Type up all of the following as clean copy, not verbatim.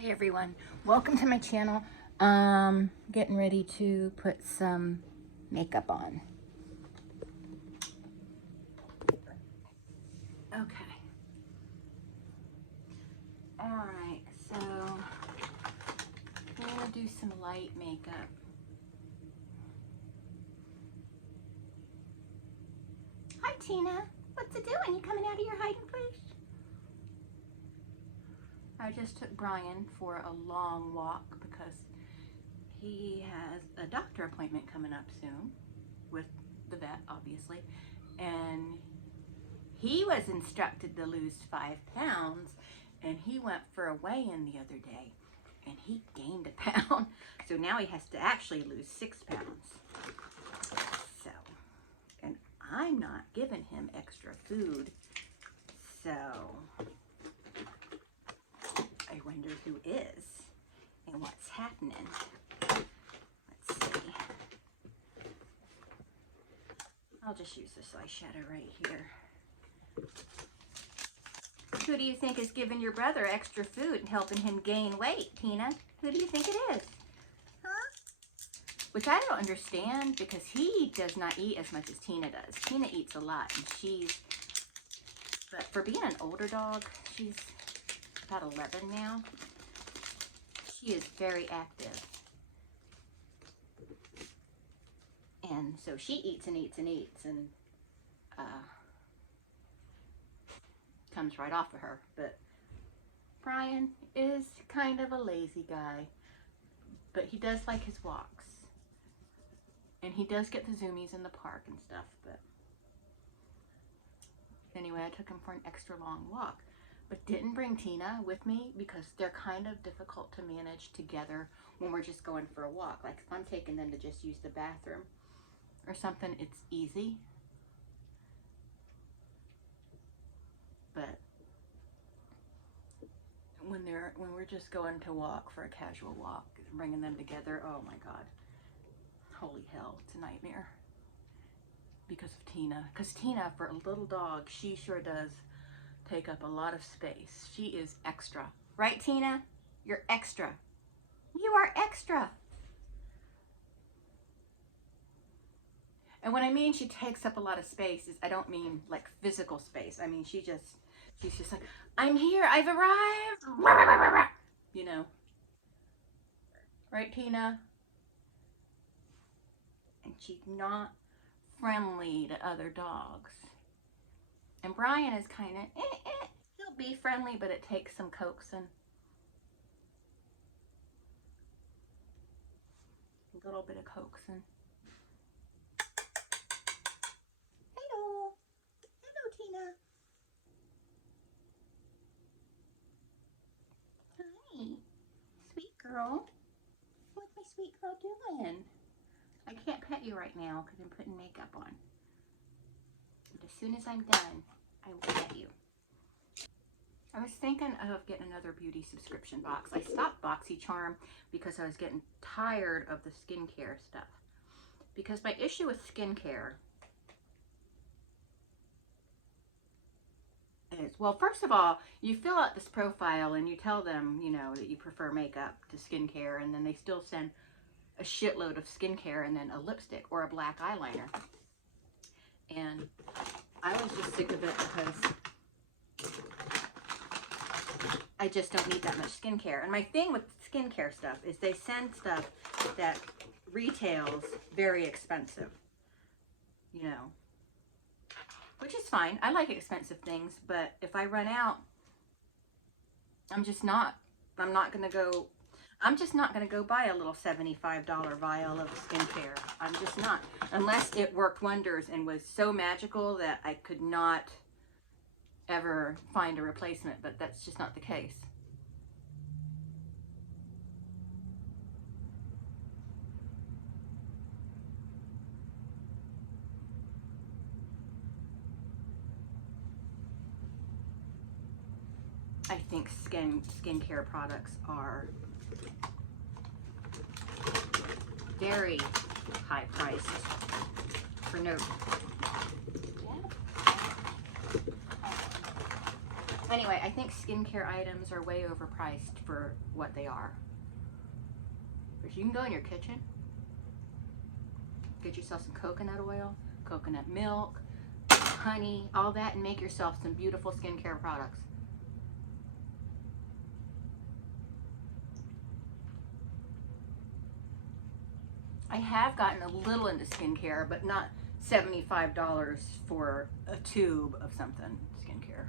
Hi everyone, welcome to my channel. Getting ready to put some makeup on. Okay. Alright, so I'm gonna do some light makeup. Hi Tina, what's it doing? You coming out of your hiding place? I just took Brian for a long walk because he has a doctor appointment coming up soon with the vet, obviously, and he was instructed to lose 5 pounds, and he went for a weigh-in the other day and he gained a pound, so now he has to actually lose 6 pounds. So, and I'm not giving him extra food, so I wonder who is and what's happening. Let's see. I'll just use this eyeshadow right here. Who do you think is giving your brother extra food and helping him gain weight, Tina? Who do you think it is? Huh? Which I don't understand because he does not eat as much as Tina does. Tina eats a lot, and but for being an older dog, she's about 11 now. She is very active. And so she eats and eats and eats, and comes right off of her. But Brian is kind of a lazy guy, but he does like his walks, and he does get the zoomies in the park and stuff. But anyway, I took him for an extra long walk, but didn't bring Tina with me because they're kind of difficult to manage together when we're just going for a walk. Like if I'm taking them to just use the bathroom or something, it's easy. But when we're just going to walk for a casual walk, bringing them together, oh my God, holy hell, it's a nightmare because of Tina. Because Tina, for a little dog, she sure does take up a lot of space. She is extra, right, Tina? You're extra. You are extra. And when I mean she takes up a lot of space, I don't mean like physical space. I mean she's just like, I'm here, I've arrived. You know, right, Tina? And she's not friendly to other dogs. And Brian is kind of, he'll be friendly, but it takes some coaxing. A little bit of coaxing. Hello. Hello, Tina. Hi. Sweet girl. What's my sweet girl doing? I can't pet you right now because I'm putting makeup on. But as soon as I'm done, I will pet you. I was thinking of getting another beauty subscription box. I stopped BoxyCharm because I was getting tired of the skincare stuff. Because my issue with skincare is, well, first of all, you fill out this profile and you tell them, you know, that you prefer makeup to skincare, and then they still send a shitload of skincare and then a lipstick or a black eyeliner. And I was just sick of it because I just don't need that much skincare. And my thing with skincare stuff is they send stuff that retails very expensive, you know, which is fine. I like expensive things, but if I run out, I'm just not going to go buy a little $75 vial of skincare. I'm just not, unless it worked wonders and was so magical that I could not ever find a replacement, but that's just not the case. I think skincare products are very high priced for no. Anyway, I think skincare items are way overpriced for what they are. But you can go in your kitchen, get yourself some coconut oil, coconut milk, honey, all that, and make yourself some beautiful skincare products. I have gotten a little into skincare, but not $75 for a tube of something skincare.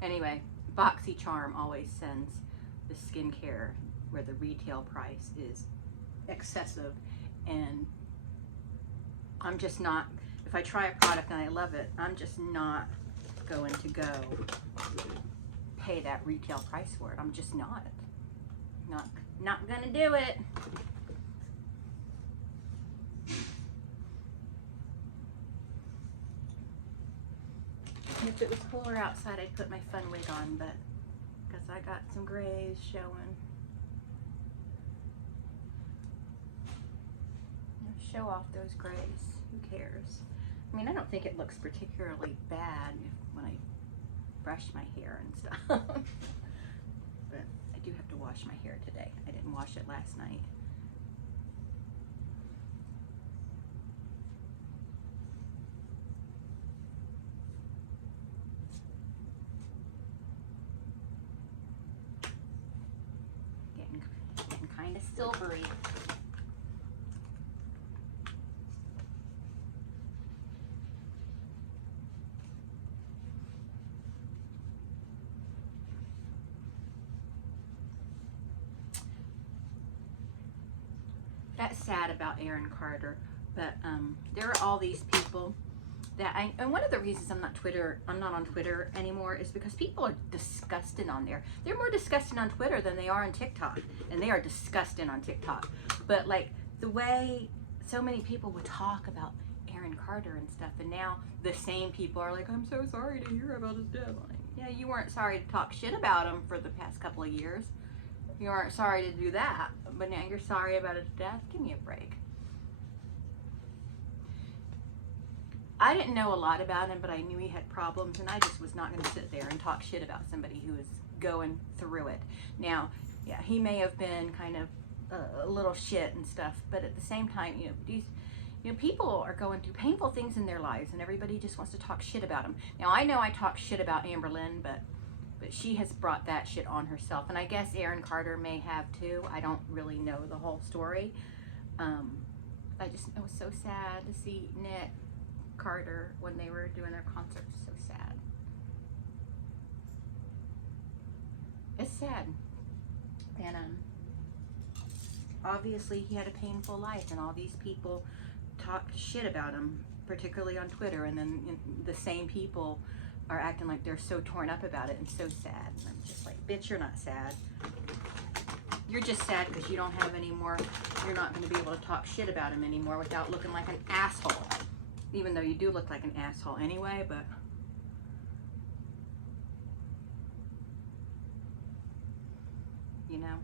Anyway, BoxyCharm always sends the skincare where the retail price is excessive, and I'm just not, if I try a product and I love it, I'm just not going to go pay that retail price for it. I'm just not gonna do it. If it was cooler outside, I'd put my fun wig on, but because I got some grays showing. Show off those grays. Who cares? I mean, I don't think it looks particularly bad when I brush my hair and stuff. But I do have to wash my hair today. I didn't wash it last night. Getting kind of silvery. That's sad about Aaron Carter, but there are all these people that and one of the reasons I'm not on Twitter anymore is because people are disgusting on there. They're more disgusting on Twitter than they are on TikTok, and they are disgusting on TikTok. But like the way so many people would talk about Aaron Carter and stuff, and now the same people are like, I'm so sorry to hear about his death. Like, yeah, you weren't sorry to talk shit about him for the past couple of years. You aren't sorry to do that, but now you're sorry about his death? Give me a break. I didn't know a lot about him, but I knew he had problems, and I just was not going to sit there and talk shit about somebody who was going through it. Now, yeah, he may have been kind of a little shit and stuff, but at the same time, people are going through painful things in their lives, and everybody just wants to talk shit about them. Now, I know I talk shit about Amberlynn, but she has brought that shit on herself, and I guess Aaron Carter may have too. I don't really know the whole story. I just, it was so sad to see Nick Carter when they were doing their concert. So sad. It's sad. And obviously he had a painful life, and all these people talked shit about him, particularly on Twitter, and then the same people are acting like they're so torn up about it and so sad. And I'm just like, bitch, you're not sad. You're just sad because you don't have any more, you're not going to be able to talk shit about him anymore without looking like an asshole. Even though you do look like an asshole anyway, but you know.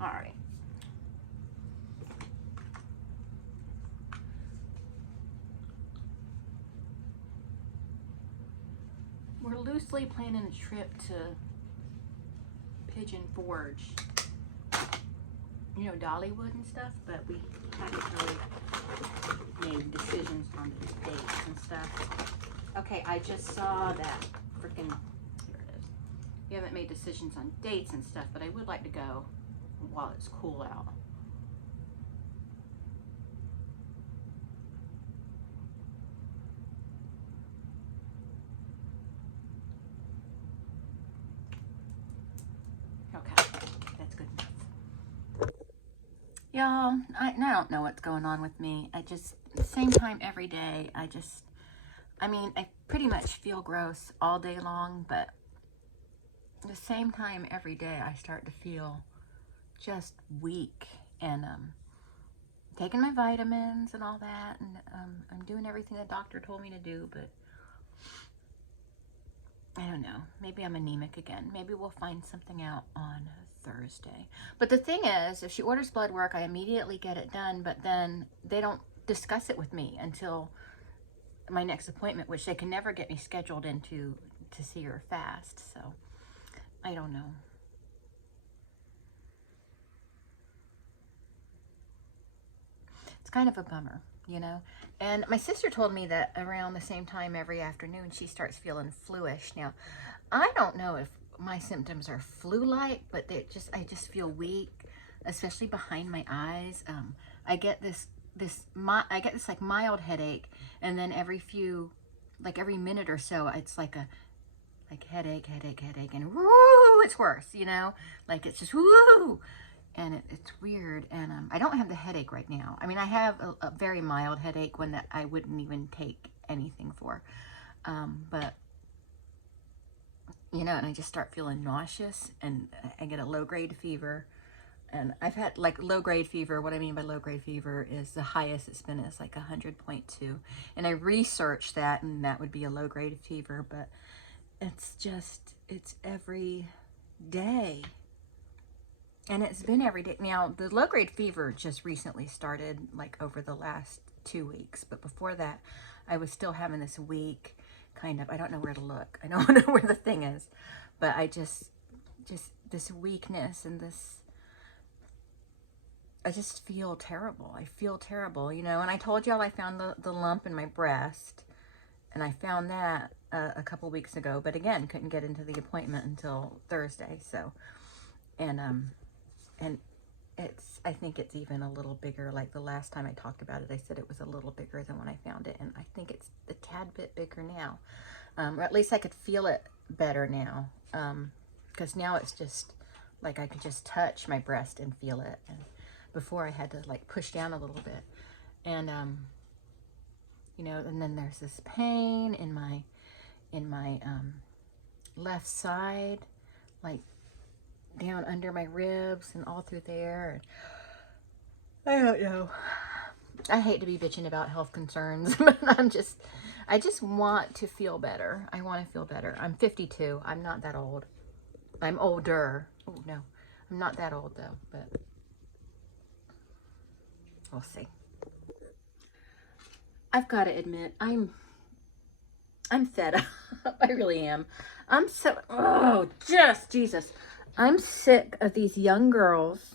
All right. We're loosely planning a trip to Pigeon Forge, you know, Dollywood and stuff, but we haven't really made decisions on the dates and stuff. Okay, I just saw that freaking, here it is. We haven't made decisions on dates and stuff, but I would like to go while it's cool out. Y'all, I don't know what's going on with me. I just, same time every day, I mean, I pretty much feel gross all day long, but the same time every day I start to feel just weak, and taking my vitamins and all that, and I'm doing everything the doctor told me to do, but I don't know. Maybe I'm anemic again. Maybe we'll find something out on Thursday. But the thing is, if she orders blood work, I immediately get it done, but then they don't discuss it with me until my next appointment, which they can never get me scheduled into to see her fast. So I don't know. It's kind of a bummer, you know. And my sister told me that around the same time every afternoon she starts feeling fluish. Now, I don't know if my symptoms are flu-like, but I just feel weak, especially behind my eyes. I get this like mild headache, and then every minute or so, it's like headache, and woo, it's worse, you know, like it's just woo, and it's weird. And I don't have the headache right now. I mean, I have a very mild headache, one that I wouldn't even take anything for, but you know, and I just start feeling nauseous, and I get a low-grade fever. And I've had like low-grade fever. What I mean by low-grade fever is the highest it's been is like 100.2. And I researched that, and that would be a low-grade fever, but it's every day. And it's been every day. Now, the low-grade fever just recently started, like over the last 2 weeks. But before that, I was still having this weak kind of, I don't know where to look. I don't know where the thing is. But I just this weakness and this, I just feel terrible. I feel terrible, you know. And I told y'all I found the lump in my breast. And I found that a couple weeks ago. But again, couldn't get into the appointment until Thursday. So, and I think it's even a little bigger. Like the last time I talked about it, I said it was a little bigger than when I found it. And I think it's a tad bit bigger now. Or at least I could feel it better now. Because now it's just like I can just touch my breast and feel it. And before I had to like push down a little bit. And, you know, and then there's this pain in my left side, like down under my ribs and all through there. And I don't know. I hate to be bitching about health concerns, but I just want to feel better. I want to feel better. I'm 52. I'm not that old. I'm older. Oh, no. I'm not that old, though, but we'll see. I've got to admit, I'm fed up. I really am. Jesus. I'm sick of these young girls,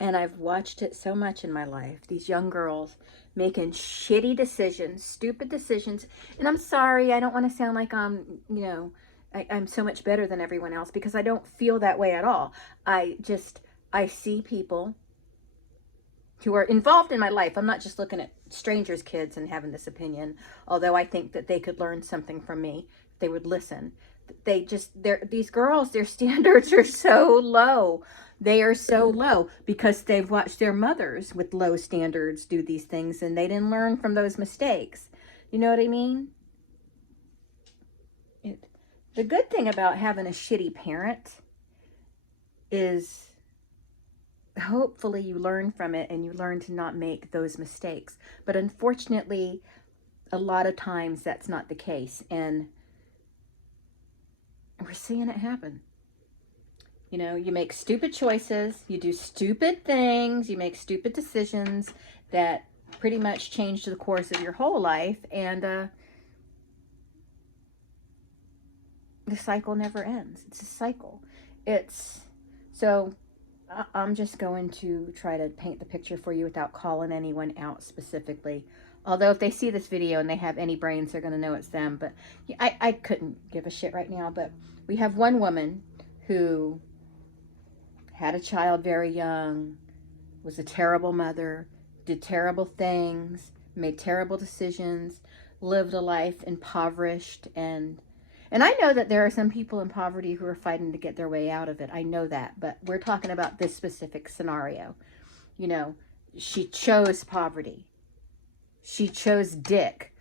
and I've watched it so much in my life. These young girls making shitty decisions, stupid decisions. And I'm sorry, I don't want to sound like I'm, you know, I'm so much better than everyone else, because I don't feel that way at all. I see people who are involved in my life. I'm not just looking at strangers' kids and having this opinion, although I think that they could learn something from me if they would listen. These girls, their standards are so low. They are so low because they've watched their mothers with low standards do these things, and they didn't learn from those mistakes. You know what I mean? The good thing about having a shitty parent is hopefully you learn from it and you learn to not make those mistakes. But unfortunately, a lot of times that's not the case. And we're seeing it happen. You know, you make stupid choices, you do stupid things, you make stupid decisions that pretty much change the course of your whole life. And the cycle never ends. It's a cycle. So I'm just going to try to paint the picture for you without calling anyone out specifically. Although if they see this video and they have any brains, they're going to know it's them. But I couldn't give a shit right now. But we have one woman who had a child very young, was a terrible mother, did terrible things, made terrible decisions, lived a life impoverished. And I know that there are some people in poverty who are fighting to get their way out of it. I know that. But we're talking about this specific scenario. You know, she chose poverty. She chose dick.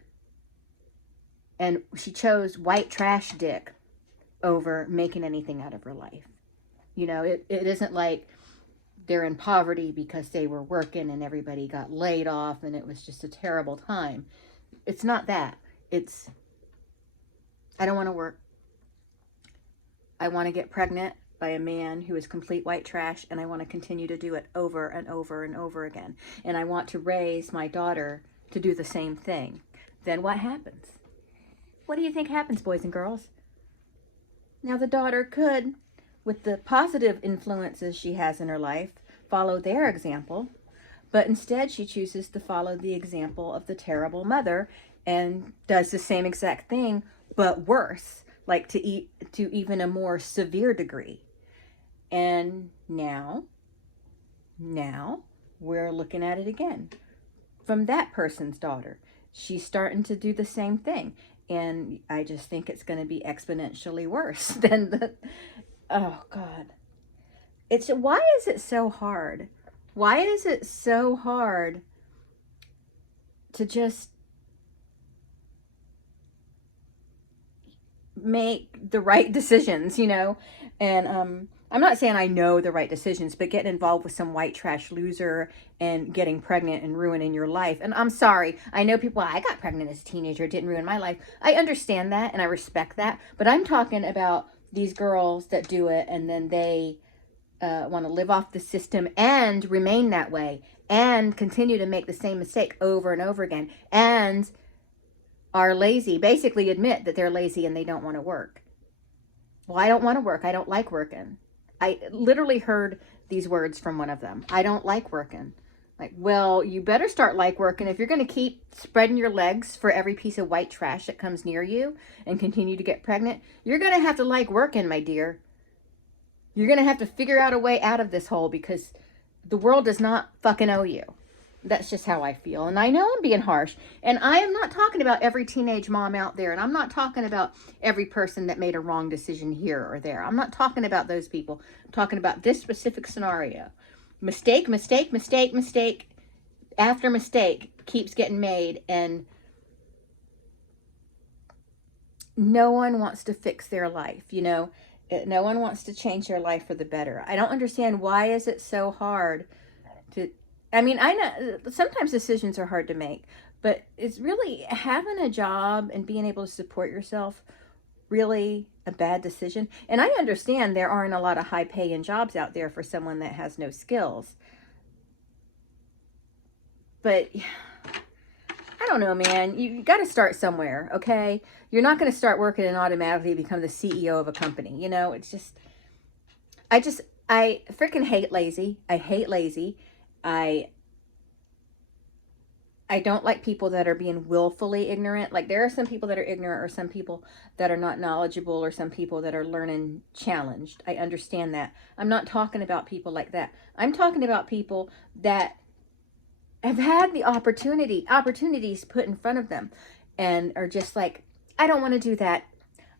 And she chose white trash dick over making anything out of her life. You know, it isn't like they're in poverty because they were working and everybody got laid off and it was just a terrible time. It's not that. It's, I don't want to work. I want to get pregnant by a man who is complete white trash, and I want to continue to do it over and over and over again. And I want to raise my daughter to do the same thing. then what happens? What do you think happens, boys and girls? Now, the daughter could, with the positive influences she has in her life, follow their example, but instead she chooses to follow the example of the terrible mother and does the same exact thing, but worse, like to even a more severe degree. And now we're looking at it again from that person's daughter. She's starting to do the same thing. And I just think it's going to be exponentially worse than the, oh God. Why is it so hard? Why is it so hard to just make the right decisions, you know? And I'm not saying I know the right decisions, but getting involved with some white trash loser and getting pregnant and ruining your life. And I'm sorry, I know people, I got pregnant as a teenager, it didn't ruin my life. I understand that and I respect that, but I'm talking about these girls that do it and then they want to live off the system and remain that way and continue to make the same mistake over and over again and are lazy, basically admit that they're lazy and they don't want to work. Well, I don't want to work. I don't like working. I literally heard these words from one of them. I don't like working. Like, well, you better start like working. If you're going to keep spreading your legs for every piece of white trash that comes near you and continue to get pregnant, you're going to have to like working, my dear. You're going to have to figure out a way out of this hole because the world does not fucking owe you. That's just how I feel. And I know I'm being harsh. And I am not talking about every teenage mom out there. And I'm not talking about every person that made a wrong decision here or there. I'm not talking about those people. I'm talking about this specific scenario. Mistake, mistake, mistake, mistake after mistake keeps getting made. And no one wants to fix their life, you know. No one wants to change their life for the better. I don't understand, why is it so hard to... I mean, I know sometimes decisions are hard to make, but it's really having a job and being able to support yourself really a bad decision. And I understand there aren't a lot of high paying jobs out there for someone that has no skills. But I don't know, man. You got to start somewhere, okay? You're not going to start working and automatically become the CEO of a company. You know, it's just, I freaking hate lazy. I hate lazy. I don't like people that are being willfully ignorant. Like, there are some people that are ignorant, or some people that are not knowledgeable, or some people that are learning challenged. I understand that. I'm not talking about people like that. I'm talking about people that have had the opportunities put in front of them and are just like, I don't want to do that.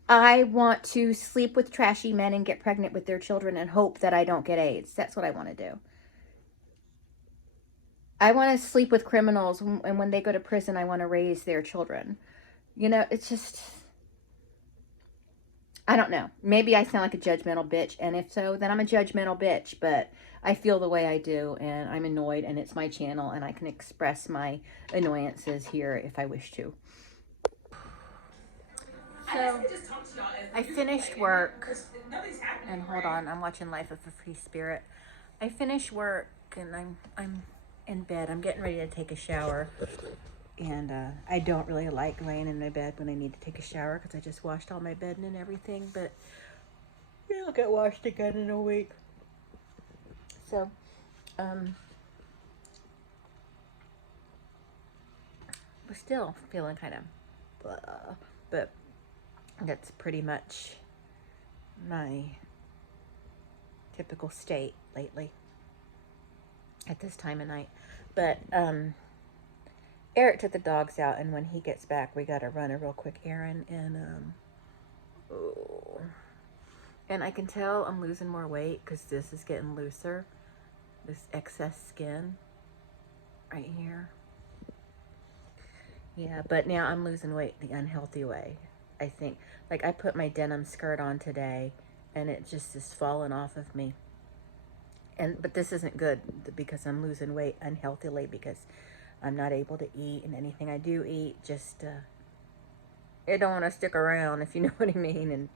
I want to sleep with trashy men and get pregnant with their children and hope that I don't get AIDS. That's what I want to do. I want to sleep with criminals, and when they go to prison, I want to raise their children. You know, it's just, I don't know. Maybe I sound like a judgmental bitch, and if so, then I'm a judgmental bitch, but I feel the way I do, and I'm annoyed, and it's my channel, and I can express my annoyances here if I wish to. So, I finished work, and hold on, I'm watching Life of a Free Spirit. I finished work, and I'm in bed. I'm getting ready to take a shower, and I don't really like laying in my bed when I need to take a shower because I just washed all my bedding and everything, but it'll get washed again in a week. So, we're still feeling kind of blah, but that's pretty much my typical state lately at this time of night. But Eric took the dogs out, and when he gets back, we gotta run a real quick errand. And I can tell I'm losing more weight because this is getting looser, this excess skin right here. Yeah, but now I'm losing weight the unhealthy way, I think. Like, I put my denim skirt on today, and it just is falling off of me. But this isn't good because I'm losing weight unhealthily because I'm not able to eat, and anything I do eat just it don't want to stick around, if you know what I mean.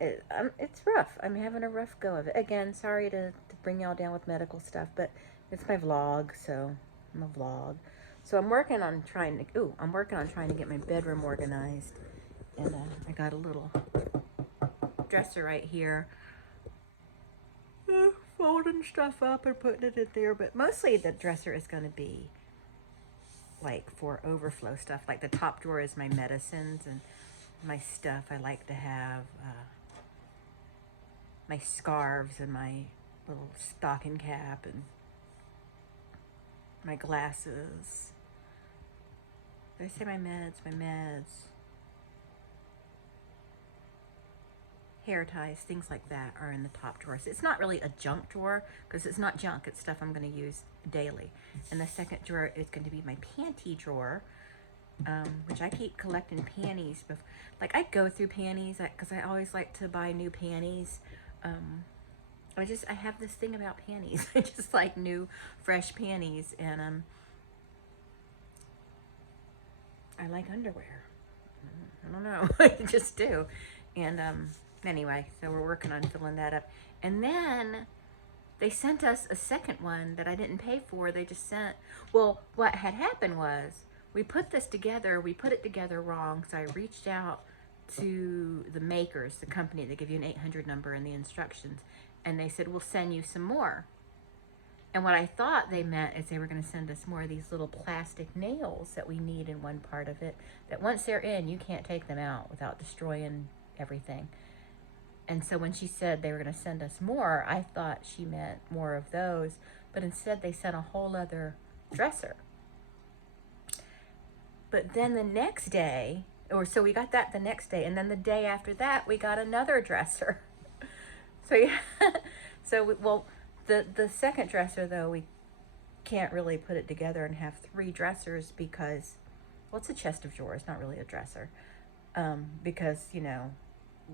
And it's rough. I'm having a rough go of it. Again, sorry to bring y'all down with medical stuff, but it's my vlog, so I'm a vlog. So I'm working on trying to get my bedroom organized. And I got a little dresser right here. Folding stuff up and putting it in there. But mostly the dresser is going to be like for overflow stuff. Like the top drawer is my medicines and my stuff. I like to have my scarves and my little stocking cap and my glasses. Did I say my meds? My meds. Hair ties, things like that are in the top drawer. So it's not really a junk drawer because it's not junk. It's stuff I'm going to use daily. And the second drawer is going to be my panty drawer, which I keep collecting panties. Like I go through panties because I always like to buy new panties. I have this thing about panties. I just like new, fresh panties, and I like underwear. I don't know, I just do. And anyway, so we're working on filling that up. And then they sent us a second one that I didn't pay for. They just sent, well, what had happened was we put it together wrong. So I reached out to the makers, the company, they give you an 800 number in the instructions. And they said, we'll send you some more. And what I thought they meant is they were going to send us more of these little plastic nails that we need in one part of it, that once they're in, you can't take them out without destroying everything. And so when she said they were going to send us more, I thought she meant more of those, but instead they sent a whole other dresser. But then the next day, so we got that the next day, and then the day after that, we got another dresser. So yeah, the second dresser, though, we can't really put it together and have 3 dressers because, well, it's a chest of drawers, not really a dresser, because, you know,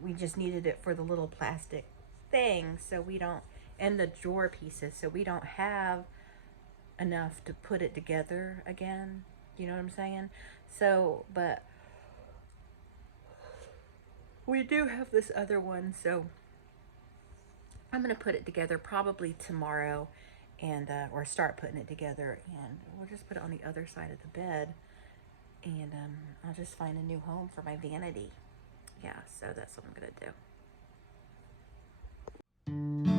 we just needed it for the little plastic thing, so we don't, and the drawer pieces, so we don't have enough to put it together again, you know what I'm saying? So, but we do have this other one, so I'm going to put it together probably tomorrow, and or start putting it together, and we'll just put it on the other side of the bed, and I'll just find a new home for my vanity. Yeah, so that's what I'm going to do.